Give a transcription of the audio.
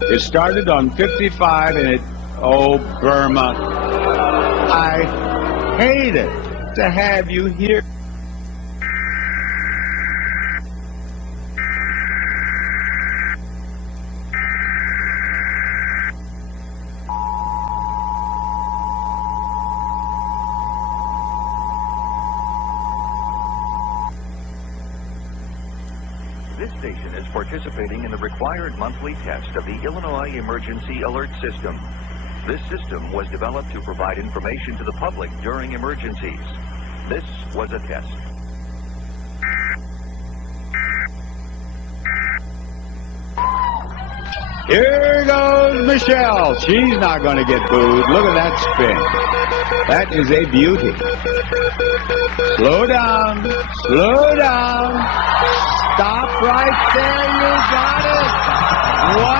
It started on 55 and it, oh, Burma, I hate it to have you here. This station is participating in the required monthly test of the Illinois Emergency Alert System. This system was developed to provide information to the public during emergencies. This was a test. Here goes Michelle. She's not going to get booed. Look at that spin. That is a beauty. Slow down. Slow down. Stop right there. You got it. One